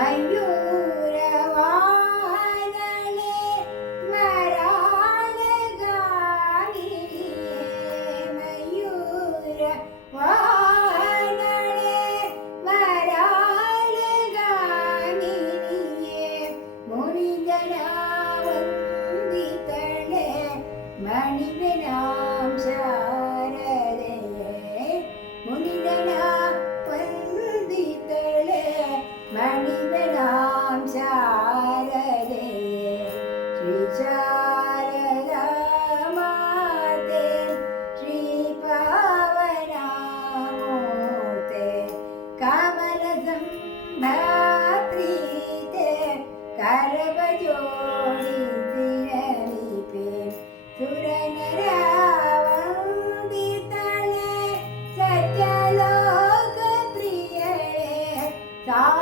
哎呦。